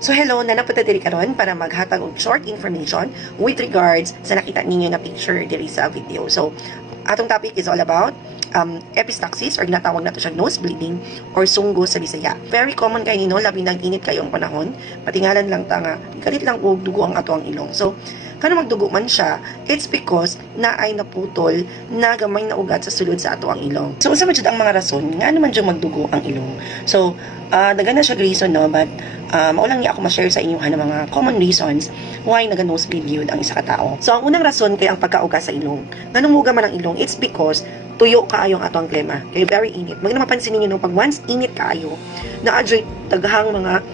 So hello, nanapunta diri karon para maghatag og short information with regards sa nakita ninyo na picture diri sa video. So atong topic is all about epistaxis or ginatawag nato siya nose bleeding or sunggo sa Bisaya. Very common kay nino labi nang init kayo ang panahon. Patingalan lang ta nga kalit lang og dugo ang ato ang ilong. So kano magdugo man siya, it's because na ay naputol na gamay na ugat sa sulod sa ato ang ilong. So usa man jud ang mga rason nga ano man jud magdugo ang ilong. So dagan na siya reason no, but maulang niya ako ma-share sa inyo ng mga common reasons why naga-nosebleed yun ang isa ka tao. So ang unang rason kay ang pagkauga sa ilong. Nganong muga man ang ilong, it's because tuyo kaayo ang ato ang klema. Kay very init. Magna mapansin niyo no, pag once init kaayo, na-adjoy daghang mga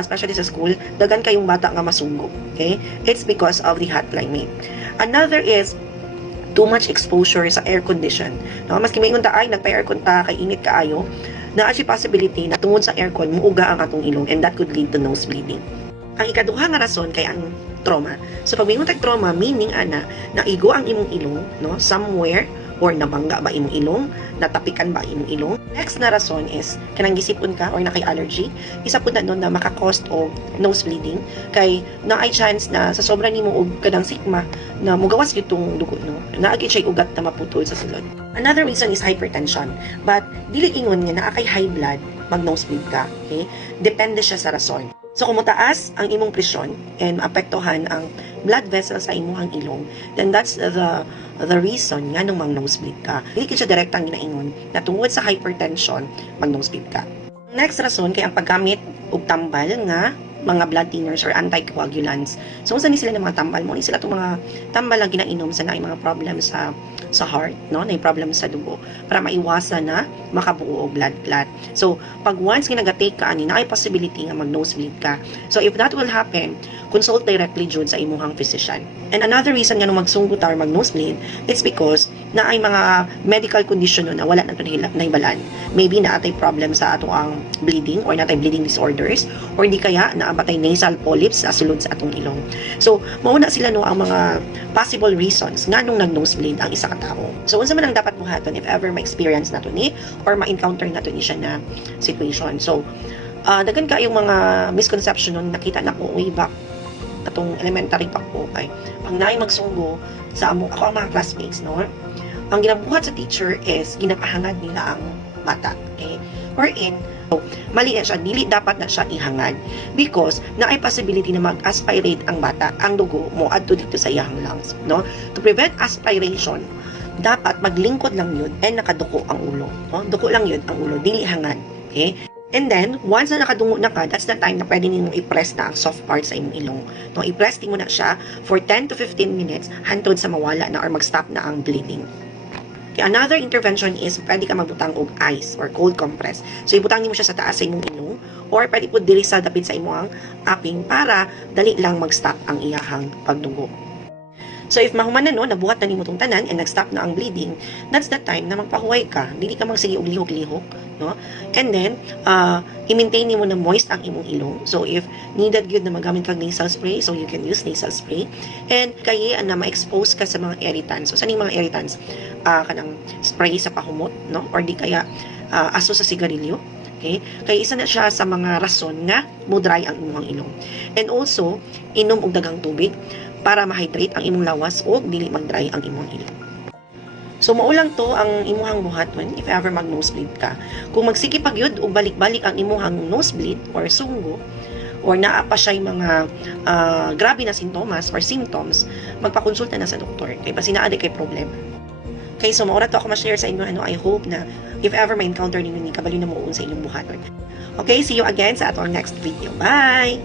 especially sa school, dagan kayong bata nga masunggo. Okay? It's because of the hot climate. Another is too much exposure sa air condition. No, maski may unta ay nagpa-aircon ta kay init kaayo, na actually possibility na tungod sa aircon muuga ang atong ilong and that could lead to nose bleeding. Ang ikaduha nga rason kay ang trauma. So pag may trauma, meaning ana naigo ang imong ilong, no, somewhere or nabangga ba imong ilong, natapikan ba imong ilong. Next na rason is kanang gisipon ka or nakay-allergy, isa pud na nun na maka-cause of nose bleeding kay naay chance na sa sobra nimo og kanang sikma na mugawas gyud tong dugo no. Naagi siya ugat na maputol sa sulod. Another reason is hypertension. But dili ingon nga naa kay high blood mag nosebleed ka, okay? Depende siya sa rason. So kung mataas ang imong presyon and apektuhan ang blood vessels sa imong ilong, then that's the reason nga nung mag-nosebleed ka. Hindi siya direktang ginaingon na tungod sa hypertension, mag-nosebleed ka. Next rason kay ang paggamit og tambal nga mga blood thinners or anticoagulants. So unsa ni sila ng mga tambal mo? Ni sila tong mga tambal lang ginainom sa naay mga problem sa heart, no? Naay problem sa dugo para maiwasan na makabuo og blood clot. So pag once nga naga-take ka ani naay possibility nga mag-nosebleed ka. So if that will happen, consult directly jud sa imong physician. And another reason nga nung magsunggot or mag-nosebleed, it's because naay mga medical condition na wala na to nahibalan. Maybe naatay problem sa ato ang bleeding or naatay bleeding disorders or di kaya naabantay nasal polyps sa sulod sa atong ilong. So mauna sila no ang mga possible reasons nga nung nag-nosebleed ang isa ka tao. So unsa man ang dapat buhaton if ever ma-experience nato ni or ma-encounter nato ni siya na situation. So dagan kayong mga misconception nun nakita na ko way back atong elementary pa ko kay pag naay magsunggo sa ako ang mga classmates no, ang ginabuhat sa teacher is ginapahangad nila ang bata, okay? Wherein so, mali na siya, dili dapat na siya ihangad because naay possibility na mag-aspirate ang bata, ang dugo mo adto dito sa iyang lungs, no? To prevent aspiration, dapat maglingkod lang yun and nakaduko ang ulo, no? Duko lang yun ang ulo, dili hangad, okay? And then, once na nakadungo na ka, that's the time na pwede ninyo i-press na ang soft part sa imong ilong. No, i-press mo na siya for 10 to 15 minutes hantod sa mawala na or mag-stop na ang bleeding. Another intervention is pwede ka magbutang og ice or cold compress. So ibutang nimo siya sa taas sa imong ilong or pwede pud diri sa dapit sa imong aping para dali lang mag-stop ang iyahang pagdugo. So if mahuman na no, nabuhat na nimo tong tanan and nag-stop na ang bleeding, that's the time na magpahuway ka. Dili ka magsige og lihok-lihok, no? And then i-maintain nimo na moist ang imong ilong. So if needed gyud na magamit kag nasal spray, so you can use nasal spray. And kaya na ma-expose ka sa mga irritants. So sa mga irritants, kanang spray sa pahumot, no? Or di kaya aso sa sigarilyo. Okay? Kaya isa na siya sa mga rason nga mo dry ang imong ilong. And also, inom og daghang tubig para ma-hydrate ang imong lawas o dili mag-dry ang imong ilong. So maulang to ang imuhang buhaton if ever mag-nosebleed ka. Kung magsige pa gyud og balik-balik ang imuhang nosebleed or sunggo or naa pa siya mga grabe na sintomas or symptoms, magpakonsulta na sa doktor kay basi naa di kay problem. Okay, so maura to ako ma-share sa inyo I hope na if ever ma-encounter ninyo ni kabalo na mo sa inyong buhaton. Okay, see you again sa atong next video. Bye!